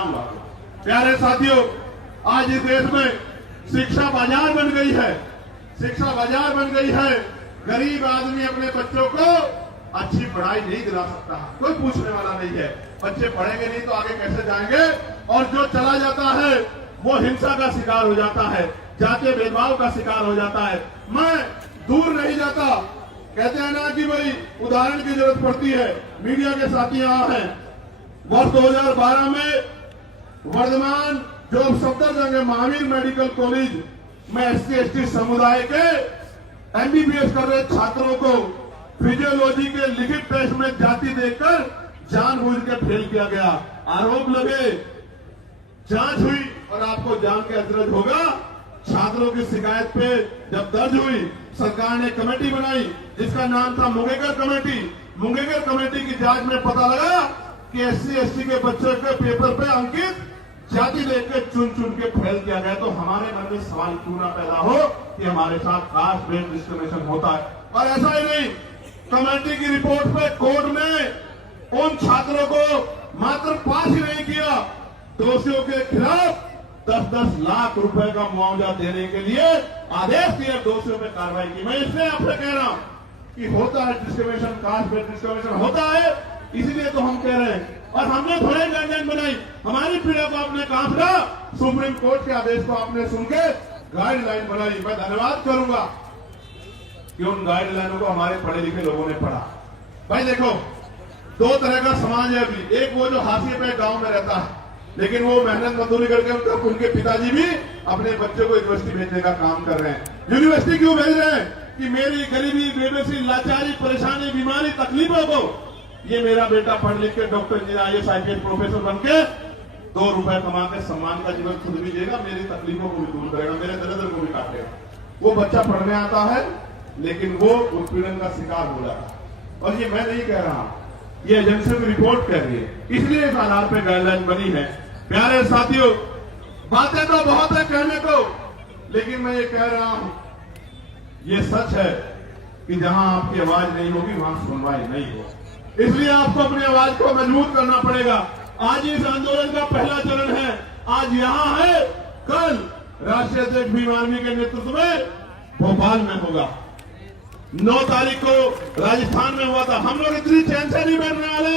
इल्जाम ला दिया। प्यारे साथियों, आज इस देश में शिक्षा बाजार बन गई है, शिक्षा बाजार बन गई है। गरीब आदमी अपने बच्चों को अच्छी पढ़ाई नहीं दिला सकता, कोई पूछने वाला नहीं है। बच्चे पढ़ेंगे नहीं तो आगे कैसे जाएंगे? और जो चला जाता है वो हिंसा का शिकार हो जाता है, जातीय भेदभाव का शिकार हो जाता है। मैं दूर नहीं जाता, कहते हैं ना कि भाई उदाहरण की जरूरत पड़ती है। मीडिया के साथी यहाँ हैं। वर्ष 2012 में वर्धमान जो सफदरजंग महावीर मेडिकल कॉलेज में SC/ST समुदाय के MBBS कर रहे छात्रों को फिजियोलॉजी के लिखित टेस्ट में जाति देकर जानबूझ के फेल किया गया। आरोप लगे, जांच हुई और आपको जान के अचरज होगा, छात्रों की शिकायत पे जब दर्ज हुई, सरकार ने कमेटी बनाई जिसका नाम था मुंगेकर कमेटी। मुंगेकर कमेटी की जांच में पता लगा कि SC/ST के बच्चों के पेपर पे अंकित जाति देख के चुन चुन के फेल किया गया। तो हमारे मन में सवाल क्यों ना पैदा हो कि हमारे साथ कास्ट बेस्ड डिस्क्रिमिनेशन होता है। और ऐसा ही नहीं, कमेटी की रिपोर्ट पे कोर्ट ने उन छात्रों को मात्र पास ही नहीं किया, दोषियों के खिलाफ 10-10 लाख रुपए का मुआवजा देने के लिए आदेश दिए, दोषियों पे कार्रवाई की। मैं इसलिए आपसे कह रहा हूं कि होता है डिस्क्रिमिनेशन, कास्ट बेस्ड डिस्क्रिमिनेशन होता है, इसीलिए तो हम कह रहे हैं। और हमने थोड़े गाइडलाइन बनाई, हमारी पीढ़ी को आपने कहा था, सुप्रीम कोर्ट के आदेश को आपने सुन के गाइडलाइन बनाई। मैं धन्यवाद करूंगा कि उन गाइडलाइनों को हमारे पढ़े लिखे लोगों ने पढ़ा। भाई देखो, दो तरह का समाज है अभी। एक वो जो हाशिए पे गांव में रहता है, लेकिन वो मेहनत मजदूरी करके उनके पिताजी भी अपने बच्चों को यूनिवर्सिटी भेजने का काम कर रहे हैं। यूनिवर्सिटी क्यों भेज रहे हैं? कि मेरी गरीबी, बेबसी, लाचारी, परेशानी, बीमारी, तकलीफों को ये मेरा बेटा पढ़ लिख के doctor engineer, IAS, IPS professor बन के 2 रुपए कमा के सम्मान का जीवन खुद भी जिएगा, मेरी तकलीफों को भी दूर करेगा, मेरे दर्द को भी काटेगा। वो बच्चा पढ़ने आता है लेकिन वो उत्पीड़न का शिकार हो जाता है। और ये मैं नहीं कह रहा, ये एजेंसी की रिपोर्ट कह रही है, इसलिए इस आधार पर गाइडलाइन बनी है। प्यारे साथियों, बातें तो बहुत है कहने को, लेकिन मैं ये कह रहा हूं, ये सच है कि जहां आपकी आवाज नहीं होगी वहां सुनवाई नहीं होगी। इसलिए आपको अपनी आवाज को मजबूत करना पड़ेगा। आज इस आंदोलन का पहला चरण है, आज यहां है, कल राष्ट्रीय अध्यक्ष भीम आर्मी के नेतृत्व में भोपाल में होगा। 9 तारीख को राजस्थान में हुआ था। हम लोग इतनी चैन से नहीं बैठने वाले।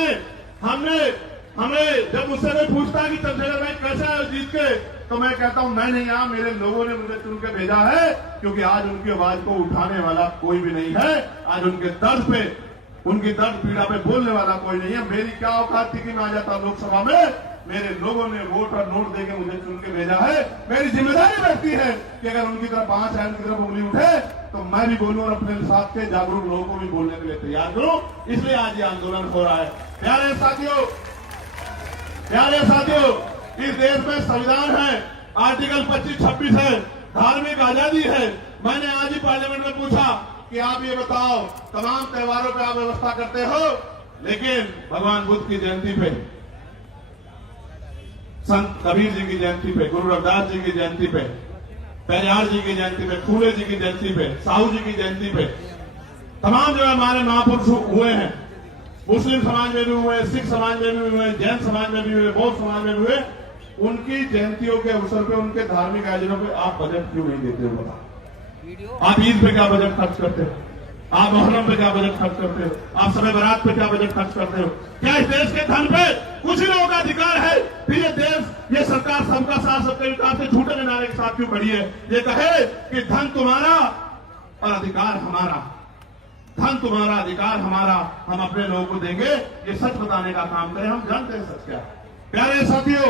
हमें जब मुझसे कोई पूछता कि चंद्रशेखर भाई कैसा है जीत के, तो मैं कहता हूं मैं नहीं आया, मेरे लोगों ने मुझे चुन के भेजा है, क्योंकि आज उनकी आवाज को उठाने वाला कोई भी नहीं है। आज उनके दर्द पे, उनकी दर्द पीड़ा पे बोलने वाला कोई नहीं है। मेरी क्या औकात थी कि मैं आ जाता लोकसभा में? मेरे लोगों ने वोट और नोट देके मुझे चुन के भेजा है। मेरी जिम्मेदारी बनती है कि अगर उनकी तरफ 5 है, उनकी तरफ उंगली उठे तो मैं भी बोलूं और अपने साथ के जागरूक लोगों को भी बोलने के लिए तैयार करूं। इसलिए आज ये आंदोलन हो रहा है। प्यारे साथियों, इस देश में संविधान है, आर्टिकल 25-26 है, धार्मिक आजादी है। मैंने आज ही पार्लियामेंट में पूछा कि आप ये बताओ, तमाम त्योहारों पे आप व्यवस्था करते हो, लेकिन भगवान बुद्ध की जयंती पे, संत कबीर जी की जयंती पे, गुरु रविदास जी की जयंती पे, पेरियार जी की जयंती पे, फूले जी की जयंती पे, साहू जी की जयंती पे, तमाम जो हमारे महापुरुष हुए हैं, मुस्लिम समाज में भी हुए, सिख समाज में भी हुए, जैन समाज में भी हुए, बौद्ध समाज में भी हुए, उनकी जयंतियों के अवसर पे, उनके धार्मिक आयोजनों पे आप बजट क्यों नहीं देते हो? बताओ, आप ईद पे क्या बजट खर्च करते हो? आप मोहर्रम पे क्या बजट खर्च करते हो? आप शब बारात पे क्या बजट खर्च करते हो? क्या इस देश के धन पे कुछ ही लोगों का अधिकार है? फिर ये देश, ये सरकार सबका साथ सबके विकास से झूठे नारे के साथ क्यों खड़ी है? ये कहे कि धन तुम्हारा और अधिकार हमारा, धन तुम्हारा, अधिकार हमारा, हम अपने लोगों को देंगे। ये सच बताने का काम करें। हम जानते हैं सच क्या। प्यारे साथियों,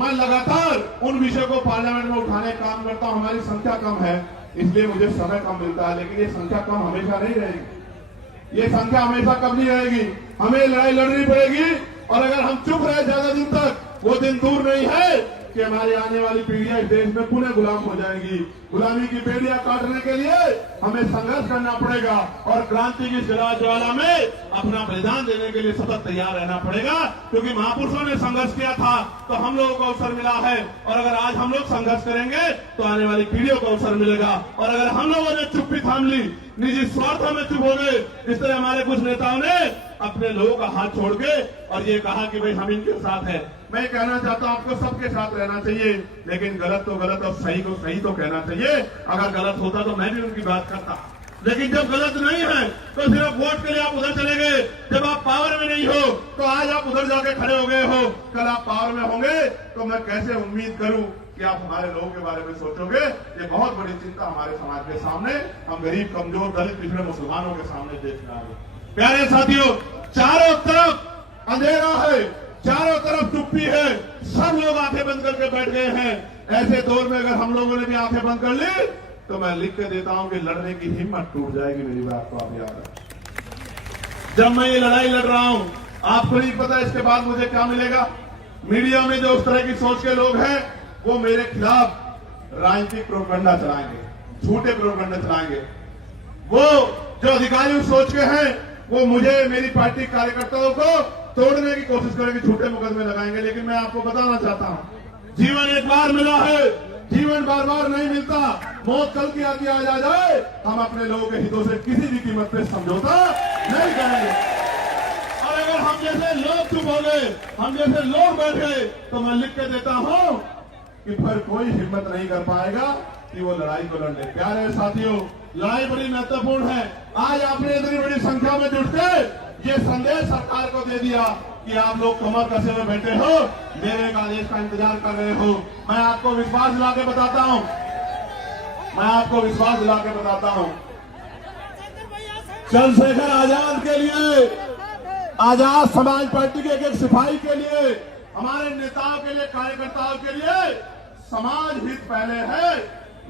मैं लगातार उन विषयों को पार्लियामेंट में उठाने का काम करता हूं। हमारी संख्या कम है, इसलिए मुझे समय कम मिलता है, लेकिन ये संख्या कम हमेशा नहीं रहेगी। ये संख्या हमेशा कम नहीं रहेगी। हमें लड़ाई लड़नी पड़ेगी। और अगर हम चुप रहे ज्यादा दिन तक, वो दिन दूर नहीं है कि हमारी आने वाली पीढ़ियां इस देश में पुनः गुलाम हो जाएंगी। गुलामी की बेड़ियां काटने के लिए हमें संघर्ष करना पड़ेगा और क्रांति की ज्वाला में अपना बलिदान देने के लिए सतत तैयार रहना पड़ेगा, क्योंकि महापुरुषों ने संघर्ष किया था तो हम लोगों को अवसर मिला है। और अगर आज हम लोग संघर्ष करेंगे तो आने वाली पीढ़ियों को अवसर मिलेगा। और अगर हम लोगों ने चुप्पी थाम ली, निजी स्वार्थों में चुप हो गए, इस तरह हमारे कुछ नेताओं ने अपने लोगों का हाथ छोड़ के और ये कहा कि भाई हम इनके साथ हैं, मैं कहना चाहता हूं आपको सबके साथ रहना चाहिए, लेकिन गलत तो गलत और सही को सही तो कहना चाहिए। अगर गलत होता तो मैं भी उनकी बात करता, लेकिन जब गलत नहीं है तो सिर्फ वोट के लिए आप उधर चले गए। जब आप पावर में नहीं हो तो आज आप उधर जाके खड़े हो गए हो, कल आप पावर में होंगे तो मैं कैसे उम्मीद करूं कि आप हमारे लोगों के बारे में सोचोगे। ये बहुत बड़ी चिंता हमारे समाज के सामने, हम गरीब कमजोर दलित पिछड़े मुसलमानों के सामने देखने आ गए। प्यारे साथियों, चारों तरफ अंधेरा है, चारों तरफ चुप्पी है, सब लोग आंखें बंद करके बैठ गए हैं। ऐसे दौर में अगर हम लोगों ने भी आंखें बंद कर ली तो मैं लिख के देता हूं कि लड़ने की हिम्मत टूट जाएगी। मेरी बात को आप याद रखें। जब मैं ये लड़ाई लड़ रहा हूं, आपको नहीं पता इसके बाद मुझे क्या मिलेगा। मीडिया में जो उस तरह की सोच के लोग हैं वो मेरे खिलाफ राजनीतिक प्रोपगंडा चलाएंगे, झूठे प्रोपगंडा चलाएंगे। वो जो अधिकारी उस सोच के हैं वो मुझे, मेरी पार्टी कार्यकर्ताओं को तोड़ने की कोशिश करेंगे, झूठे मुकदमे लगाएंगे। लेकिन मैं आपको बताना चाहता हूं, जीवन एक बार मिला है, जीवन बार बार नहीं मिलता। मौत कल की आगे आ जाए, हम अपने लोगों के हितों से किसी भी कीमत पे समझौता नहीं करेंगे। और अगर हम जैसे लोग चुप हो गए, हम जैसे लोग बैठ गए, तो मैं लिख के देता हूं कि फिर कोई हिम्मत नहीं कर पाएगा कि वो लड़ाई को लड़ने। प्यारे साथियों, लड़ाई बड़ी महत्वपूर्ण है। आज आपने इतनी बड़ी संख्या में जुट के ये संदेश सरकार को दे दिया कि आप लोग कमर कसे में बैठे हो, मेरे एक आदेश का इंतजार कर रहे हो। मैं आपको विश्वास दिला के बताता हूं, मैं आपको विश्वास दिला के बताता हूं, चंद्रशेखर आजाद के लिए, आजाद समाज पार्टी के एक सिपाही के लिए, हमारे नेताओं के लिए, कार्यकर्ताओं के लिए समाज हित पहले है,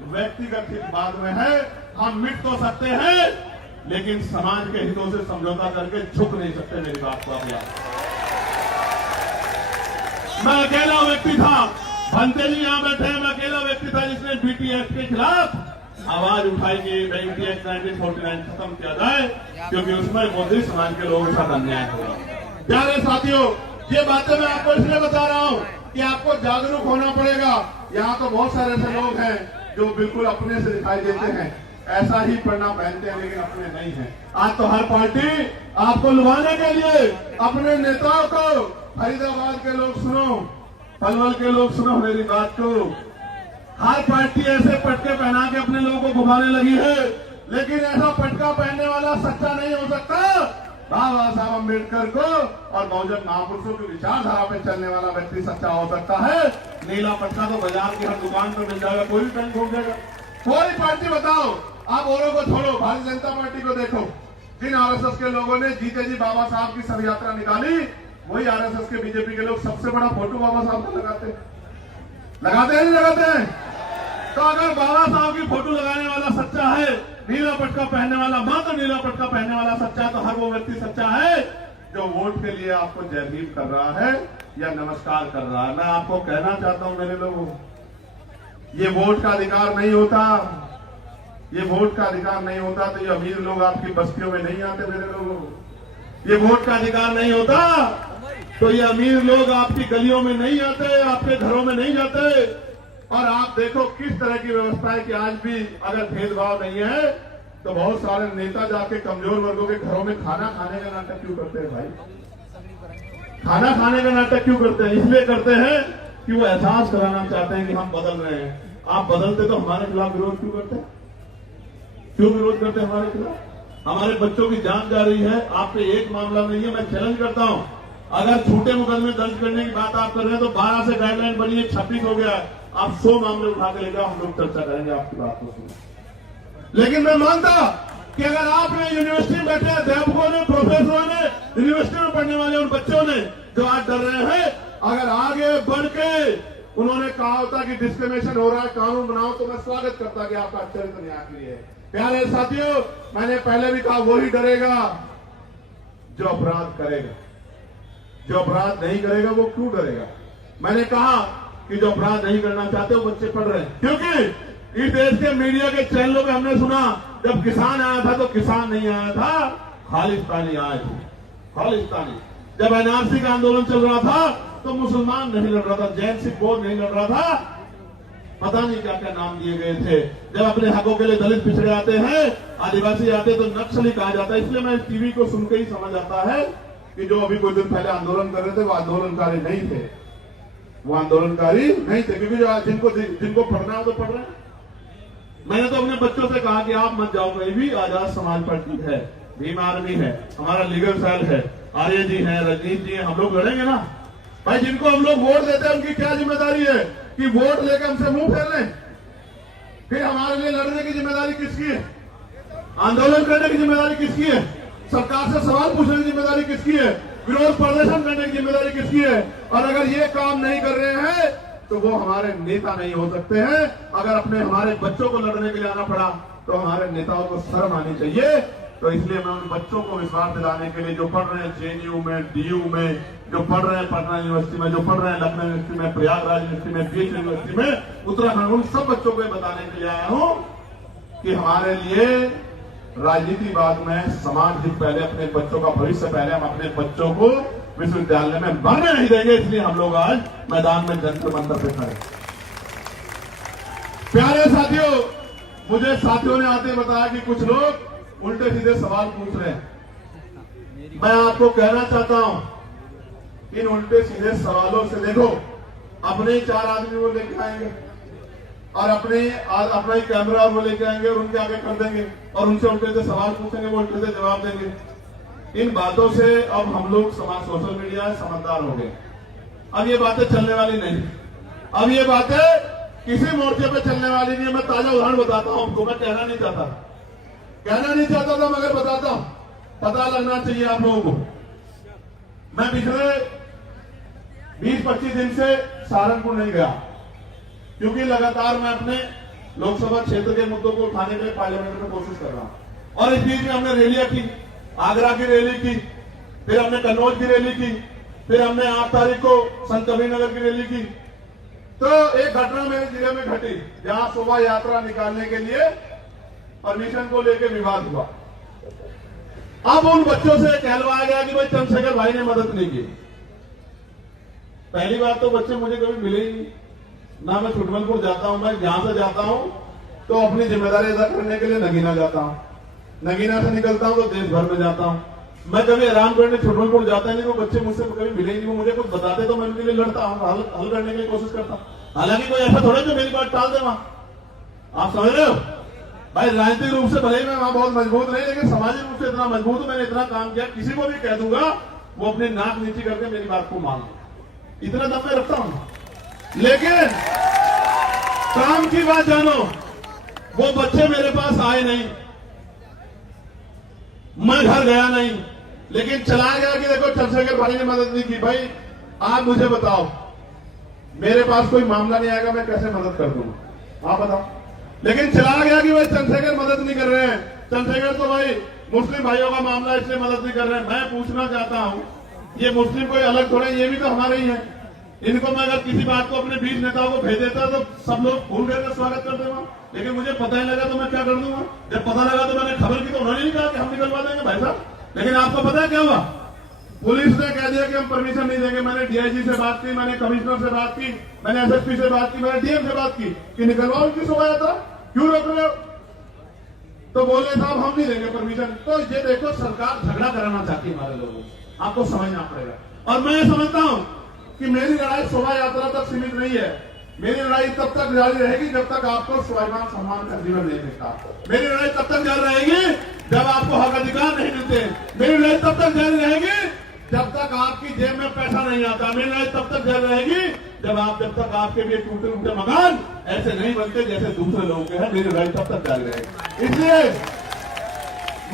व्यक्तिगत हित बाद में है। हम मिट तो सकते हैं लेकिन समाज के हितों से समझौता करके झुक नहीं सकते। मेरी बात को आप याद, मैं अकेला व्यक्ति था, भंते जी यहां बैठे हैं, मैं अकेला व्यक्ति था जिसने बीटी एक्ट के खिलाफ आवाज उठाई कि बीटी एक्ट 1949 खत्म किया जाए, क्योंकि उसमें मोदी समाज के लोगों के साथ अन्याय हुआ। प्यारे साथियों, ये बातें मैं आपको इसलिए बता रहा हूं कि आपको जागरूक होना पड़ेगा। यहाँ तो बहुत सारे ऐसे लोग हैं जो बिल्कुल अपने से दिखाई देते हैं, ऐसा ही पढ़ना पहनते हैं लेकिन अपने नहीं हैं। आज तो हर पार्टी आपको लुभाने के लिए अपने नेताओं को, फरीदाबाद के लोग सुनो, पलवल के लोग सुनो मेरी बात को, हर पार्टी ऐसे पटके पहना के अपने लोगों को घुमाने लगी है। लेकिन ऐसा पटका पहनने वाला सच्चा नहीं हो सकता। बाबा साहब अम्बेडकर को और बहुजन महापुरुषों की विचारधारा पे चलने वाला व्यक्ति सच्चा हो सकता है। नीला पटका तो बाजार की हर दुकान पर मिल जाएगा, कोई भी पेन घूम जाएगा। कोई पार्टी बताओ, आप औरों को छोड़ो, भारतीय जनता पार्टी को देखो, जिन आरएसएस के लोगों ने जीते जी बाबा साहब की शव यात्रा निकाली, वही आरएसएस के, बीजेपी के लोग सबसे बड़ा फोटो बाबा साहब का लगाते हैं नहीं लगाते हैं? तो अगर बाबा साहब की फोटो लगाने वाला सच्चा है, नीला पटका पहनने वाला, मात्र नीला पटका पहनने वाला सच्चा, तो हर वो व्यक्ति सच्चा है जो वोट के लिए आपको जय भीम कर रहा है या नमस्कार कर रहा है। मैं आपको कहना चाहता हूं मेरे लोगों, ये वोट का अधिकार नहीं होता, ये वोट का अधिकार नहीं होता तो ये अमीर लोग आपकी बस्तियों में नहीं आते। मेरे लोगों, ये वोट का अधिकार नहीं होता तो ये अमीर लोग आपकी गलियों में नहीं आते, आपके घरों में नहीं जाते। और आप देखो किस तरह की व्यवस्था है कि आज भी अगर भेदभाव नहीं है तो बहुत सारे नेता जाके कमजोर वर्गों के घरों में खाना खाने का नाटक क्यों करते हैं भाई? खाना खाने का नाटक क्यों करते हैं? इसलिए करते हैं कि वो एहसास कराना चाहते हैं कि हम बदल रहे हैं। आप बदलते तो हमारे खिलाफ विरोध क्यों करते हैं? क्यों विरोध करते हैं हमारे खिलाफ? हमारे बच्चों की जान जा रही है, आप पे एक मामला नहीं है। मैं चैलेंज करता हूं, अगर झूठे मुकदमे दर्ज करने की बात आप कर रहे हैं तो 12 से गाइडलाइन बनी है, 26 हो गया। आप 100 मामले उठा के ले जाओ, हम लोग चर्चा करेंगे आपकी बात को सुनो। लेकिन मैं मानता कि अगर आपने यूनिवर्सिटी में बैठे अध्यापकों ने, प्रोफेसरों ने, यूनिवर्सिटी में पढ़ने वाले उन बच्चों ने जो आज डर रहे हैं, अगर आगे बढ़ के उन्होंने कहा होता कि डिस्क्रिमिनेशन हो रहा है, कानून बनाओ, तो मैं स्वागत करता कि आपका चरित्र न्याय के लिए। प्यारे साथियों, मैंने पहले भी कहा, वही डरेगा जो अपराध करेगा। जो अपराध नहीं करेगा वो क्यों डरेगा? मैंने कहा कि जो अपराध नहीं करना चाहते वो बच्चे पढ़ रहे हैं, क्योंकि इस देश के मीडिया के चैनलों में हमने सुना जब किसान आया था तो किसान नहीं आया था, खालिस्तानी आए थे, खालिस्तानी। जब एनआरसी का आंदोलन चल रहा था तो मुसलमान नहीं लड़ रहा था, जैन सिख बोर्ड नहीं लड़ रहा था, पता नहीं क्या क्या नाम दिए गए थे। जब अपने हकों के लिए दलित पिछड़े आते हैं, आदिवासी आते तो नक्सली कहा जाता है। इसलिए मैं टीवी को सुनकर ही समझ आता है कि जो अभी कुछ दिन पहले आंदोलन कर रहे थे वो आंदोलनकारी नहीं थे, वो आंदोलनकारी नहीं थे, क्योंकि जिनको पढ़ना है तो पढ़ रहे हैं। मैंने तो अपने बच्चों से कहा कि आप मत जाओ कहीं भी, आजाद समाज पार्टी है, भीम आर्मी है, हमारा लीगल सेल है, आर्य जी है, रजनीश जी है, हम लोग लड़ेंगे ना भाई। जिनको हम लोग वोट देते हैं उनकी क्या जिम्मेदारी है कि वोट लेकर हमसे मुंह फेर लें? फिर हमारे लिए लड़ने की जिम्मेदारी किसकी है? आंदोलन करने की जिम्मेदारी किसकी है? सरकार से सवाल पूछने की जिम्मेदारी किसकी है? विरोध प्रदर्शन करने की जिम्मेदारी किसकी है? और अगर ये काम नहीं कर रहे हैं तो वो हमारे नेता नहीं हो सकते हैं। अगर अपने हमारे बच्चों को लड़ने के लिए आना पड़ा तो हमारे नेताओं को शर्म आनी चाहिए। तो इसलिए मैं उन बच्चों को विश्वास दिलाने के लिए, जो पढ़ रहे हैं जेएनयू में, डीयू में, जो पढ़ रहे हैं पटना यूनिवर्सिटी में, जो पढ़ रहे हैं लखनऊ यूनिवर्सिटी में, प्रयागराज यूनिवर्सिटी में, बीएच यूनिवर्सिटी में, उत्तराखंड, उन सब बच्चों को बताने के लिए आया हूं कि हमारे लिए राजनीतिवाद में समाज हित पहले, अपने बच्चों का भविष्य पहले। हम अपने बच्चों को विश्वविद्यालय में मरने नहीं देंगे, इसलिए हम लोग आज मैदान में जंतर मंतर पे खड़े। प्यारे साथियों, मुझे साथियों ने आते बताया कि कुछ लोग उल्टे सीधे सवाल पूछ रहे हैं। मैं आपको कहना चाहता हूं, इन उल्टे सीधे सवालों से देखो, अपने 4 आदमी वो लेके आएंगे और अपना ही कैमरा वो लेके आएंगे और उनके आगे कर देंगे और उनसे उल्टे से सवाल पूछेंगे, वो उल्टे से जवाब देंगे। इन बातों से अब हम लोग समाज, सोशल मीडिया समझदार हो गए। अब ये बातें चलने वाली नहीं, अब ये बातें किसी मोर्चे पे चलने वाली नहीं है। मैं ताजा उदाहरण बताता हूं आपको, मैं कहना नहीं चाहता था मगर बताता हूं, पता लगना चाहिए आप लोगों को। मैं पिछले 20-25 दिन से सहारनपुर नहीं गया, क्योंकि लगातार मैं अपने लोकसभा क्षेत्र के मुद्दों को उठाने के लिए पार्लियामेंट में कोशिश कर रहा हूं। और इस बीच में हमने रैलियां की, आगरा की रैली की, फिर हमने कन्नौज की रैली की, फिर हमने 8 तारीख को संत कबीरनगर की रैली की। तो एक घटना मेरे जिले में घटी, जहां शोभा यात्रा निकालने के लिए परमिशन को लेकर विवाद हुआ। अब उन बच्चों से कहलवाया गया कि भाई चंद्रशेखर भाई ने मदद नहीं की। पहली बात तो बच्चे मुझे कभी मिले ही नहीं, ना मैं छुटमलपुर जाता हूं। मैं जहां से जाता हूं तो अपनी जिम्मेदारी अदा करने के लिए नगीना जाता हूं, नगीना से निकलता हूं तो देश भर में जाता हूं। मैं कभी आराम करने छुटमलपुर जाता नहीं, वो बच्चे मुझसे कभी मिले ही नहीं। वो मुझे कुछ बताते तो मैं उनके लिए लड़ता हूं, हल करने की कोशिश करता हूं। हालांकि कोई ऐसा थोड़ा जो मेरी बात टाल दे वहां, आप समझ रहे हो भाई। राजनीतिक रूप से भले ही मैं वहां बहुत मजबूत नहीं, लेकिन सामाजिक रूप से इतना मजबूत हूं, मैंने इतना काम किया, किसी को भी कह दूंगा वो अपनी नाक नीची करके मेरी बात को मान लो, इतना दम मैं रखता हूं। लेकिन काम की बात जानो, वो बच्चे मेरे पास आए नहीं, मैं घर गया नहीं, लेकिन चला गया कि देखो चंद्रशेखर भाई ने मदद नहीं की। भाई आप मुझे बताओ, मेरे पास कोई मामला नहीं आएगा, मैं कैसे मदद कर दूंगा, आप बताओ। लेकिन चला गया कि भाई चंद्रशेखर मदद नहीं कर रहे हैं, चंद्रशेखर तो भाई मुस्लिम भाइयों का मामला इसलिए मदद नहीं कर रहे हैं। मैं पूछना चाहता हूं, ये मुस्लिम कोई अलग थोड़े, ये भी तो हमारे ही है। इनको मैं अगर किसी बात को अपने 20 नेताओं को भेज देता तो सब लोग भूल गए स्वागत कर देगा, लेकिन मुझे पता ही लगा तो मैं क्या कर दूंगा। जब पता लगा तो मैंने खबर की, तो उन्होंने नहीं कहा कि हम निकलवा देंगे भाई साहब। लेकिन आपको पता है क्या हुआ? पुलिस ने कह दिया कि हम परमिशन नहीं देंगे। मैंने डीआईजी से बात की, मैंने कमिश्नर से बात की, मैंने एसएसपी से बात की, मैंने डीएम से बात की कि निकलवाओ उनकी शोभा यात्रा, क्यों रोक रहे हो? तो बोले साहब हम नहीं देंगे परमिशन। तो ये देखो, सरकार झगड़ा कराना चाहती है हमारे लोगों से, आपको समझना पड़ेगा। और मैं ये समझता हूं कि मेरी लड़ाई शोभा यात्रा तक सीमित नहीं है। मेरी लड़ाई तब तक जारी रहेगी जब तक आपको स्वाभिमान सम्मान का जीवन नहीं मिलता। मेरी लड़ाई तब तक जारी रहेगी जब आपको हक अधिकार नहीं मिलते। मेरी लड़ाई तब तक जारी रहेगी जब तक आपकी जेब में पैसा नहीं आता। मेरी लड़ाई तब तक जारी रहेगी जब तक आपके लिए टूटे टूटे मकान ऐसे नहीं बनते जैसे दूसरे लोगों के हैं। मेरी लड़ाई तब तक जारी रहेगी। इसलिए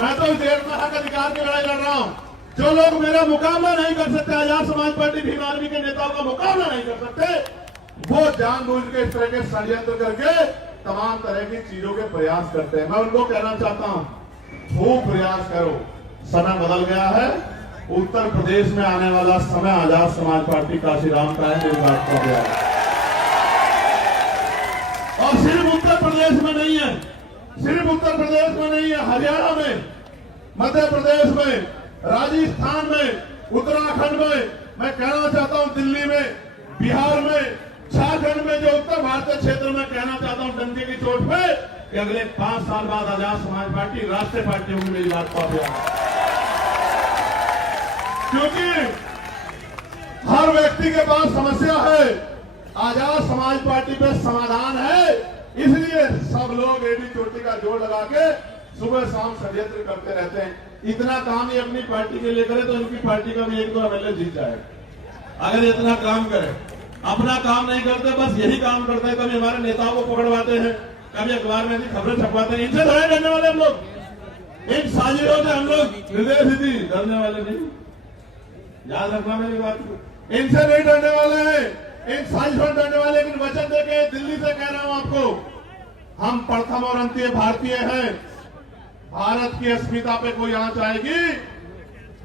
मैं तो इस देश में हक अधिकार की लड़ाई लड़ रहा हूं। जो लोग मेरा मुकाबला नहीं कर सकते, आजाद समाज पार्टी भीम आर्मी के नेताओं का मुकाबला नहीं कर सकते, वो जानबूझ के इस तरह के षड्यंत्र करके तमाम तरह की चीजों के प्रयास करते हैं। मैं उनको कहना चाहता हूं, खूब प्रयास करो, समय बदल गया है। उत्तर प्रदेश में आने वाला समय आजाद समाज पार्टी काशीराम का है, मेरी बात का गया है। और सिर्फ उत्तर प्रदेश में नहीं है, सिर्फ उत्तर प्रदेश में नहीं है, हरियाणा में, मध्य प्रदेश में, राजस्थान में, उत्तराखंड में, मैं कहना चाहता हूं दिल्ली में, बिहार में, झारखंड में, जो उत्तर भारतीय क्षेत्र में, कहना चाहता हूं डंके की चोट पे कि अगले 5 साल बाद आजाद समाज पार्टी राष्ट्रीय पार्टी होगी। मेरी बात को क्योंकि हर व्यक्ति के पास समस्या है, आजाद समाज पार्टी पे समाधान है, इसलिए सब लोग एडी चोटी का जोड़ लगा के सुबह शाम षड्यंत्र करते रहते हैं। इतना काम ही अपनी पार्टी के लिए करे तो इनकी पार्टी का भी 1-2 एमएलए जीत जाएगा। अगर इतना काम करे, अपना काम नहीं करते, बस यही काम करते हैं। कभी हमारे नेताओं को पकड़वाते हैं, कभी अखबार में खबरें छपवाते हैं। इनसे थोड़े डरने वाले हम लोग, इन साजिशों से हम लोग हृदय सिद्धि डरने वाले नहीं। याद रखना मेरी बात को, इनसे नहीं डरने वाले हैं, इन साजिशों डरने वाले। लेकिन वचन देके दिल्ली से कह रहा हूं आपको, हम प्रथम और अंतिम भारतीय हैं। भारत की अस्मिता पे कोई आंच आएगी,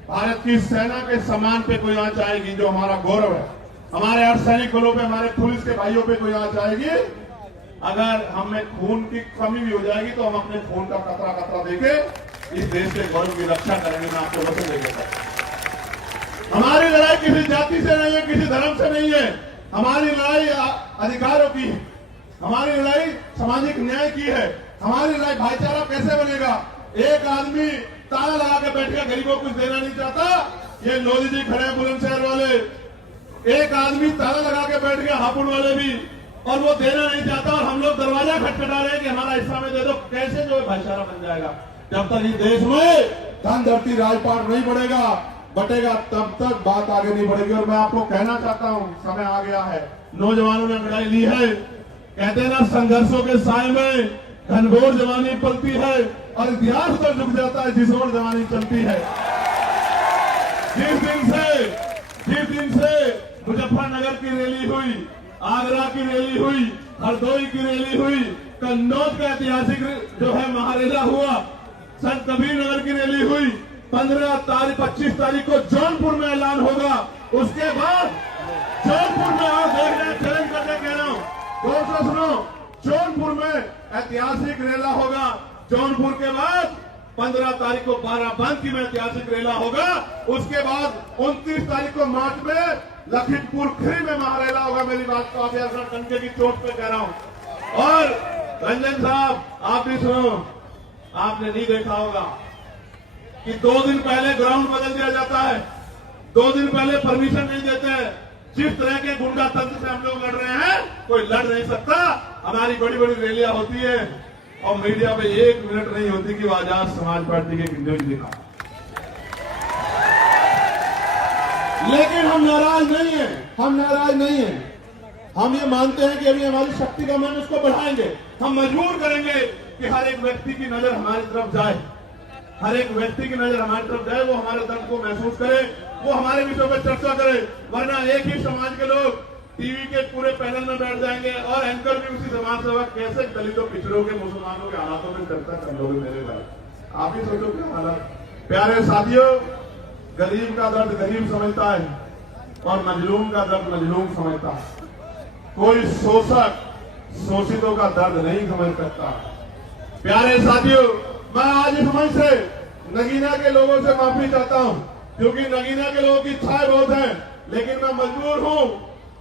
भारत की सेना के सम्मान पे कोई आंच आएगी, जो हमारा गौरव है, हमारे अर्धसैनिक बलों पे, हमारे पुलिस के भाइयों पे कोई आंच आएगी, अगर हमें खून की कमी भी हो जाएगी तो हम अपने खून का कतरा कतरा देके इस देश के गौरव की रक्षा करेंगे। मैं आपको वचन देगा। हमारी लड़ाई किसी जाति से नहीं है, किसी धर्म से नहीं है। हमारी लड़ाई अधिकारों की है, हमारी लड़ाई सामाजिक न्याय की है, हमारी लड़ाई भाईचारा कैसे बनेगा। एक आदमी ताला लगा के बैठ गया, गरीबों को कुछ देना नहीं चाहता। ये लोधी जी खड़े हैं बुलंदशहर वाले, एक आदमी ताला लगा के बैठ गया, हापुड़ वाले भी, और वो देना नहीं चाहता, और हम लोग दरवाजा खटखटा रहे हैं कि हमारा हिस्सा में दे दो। कैसे जो है भाईचारा बन जाएगा? जब तक इस देश में धन धरती राजपाट नहीं बढ़ेगा, बटेगा, तब तक बात आगे नहीं बढ़ेगी। और मैं आपको कहना चाहता हूं, समय आ गया है, नौजवानों ने लड़ाई ली है। कहते हैं ना, संघर्षों के साए में घनघोर जवानी पलती है, और इतिहास तो झुक जाता है जिस ओर जवानी चलती है। जिस दिन से मुजफ्फरनगर की रैली हुई, आगरा की रैली हुई, हरदोई की रैली हुई, कन्नौज का ऐतिहासिक जो है महारेला हुआ, संत कबीर नगर की रैली हुई, 15 तारीख 25 तारीख को जौनपुर में ऐलान होगा। उसके बाद जौनपुर में आओ, देख रहे चैलेंज करके कह रहा हूं, दोस्तों सुनो, जौनपुर में ऐतिहासिक रेला होगा। जौनपुर के बाद 15 तारीख को बाराबंकी में ऐतिहासिक रेला होगा। उसके बाद 29 तारीख को मार्च में लखीमपुर खीरी में महारेला होगा। मेरी बात को आप यार कंके की चोट पे कह रहा हूं। और रंजन साहब, आप भी सुनो, आपने नहीं देखा होगा कि 2 दिन पहले ग्राउंड बदल दिया जाता है, 2 दिन पहले परमिशन नहीं देते हैं। जिस तरह के गुंडा तंत्र से हम लोग लड़ रहे हैं, कोई लड़ नहीं सकता। हमारी बड़ी बड़ी रैलियां होती है और मीडिया में 1 मिनट नहीं होती कि वो आजाद समाज पार्टी के न्यूज दिखा। लेकिन हम नाराज नहीं है, हम नाराज नहीं है। हम ये मानते हैं कि अभी हमारी शक्ति का मन उसको बढ़ाएंगे। हम मजबूर करेंगे कि हर एक व्यक्ति की नजर हमारी तरफ जाए, हर एक व्यक्ति की नजर हमारी तरफ जाए, वो हमारे दर्द को महसूस करे, वो हमारे विषयों पर चर्चा करे। वरना एक ही समाज के लोग टीवी के पूरे पैनल में बैठ जाएंगे और एंकर भी उसी समाज सेवा कैसे दलितों, पिछड़ों के, मुसलमानों के हालातों में चर्चा कर लोगे। मेरे भाई, आप ही सोचो क्या हालात। प्यारे साथियों, गरीब का दर्द गरीब समझता है और मजलूम का दर्द मजलूम समझता है। कोई शोषक शोषितों का दर्द नहीं समझ सकता। प्यारे साथियों, मैं आज इस मंच से नगीना के लोगों से माफी चाहता हूं, क्योंकि नगीना के लोगों की इच्छाएं बहुत हैं, लेकिन मैं मजबूर हूं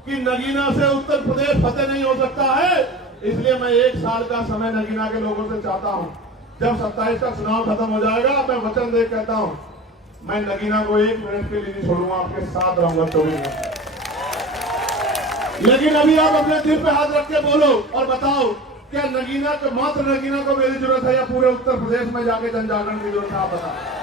कि नगीना से उत्तर प्रदेश फतेह नहीं हो सकता है। इसलिए मैं 1 साल का समय नगीना के लोगों से चाहता हूं। जब 27 का चुनाव खत्म हो जाएगा, मैं वचन दे कहता हूं, मैं नगीना को 1 मिनट के लिए नहीं छोड़ूंगा, आपके साथ रहूंगा 24 घंटे। लेकिन अभी आप अपने दिल पे हाथ रख के बोलो और बताओ, क्या नगीना को, मात्र नगीना को मेरी जरूरत है या पूरे उत्तर प्रदेश में जाके जन जागरण की जरूरत है? आप बताओ।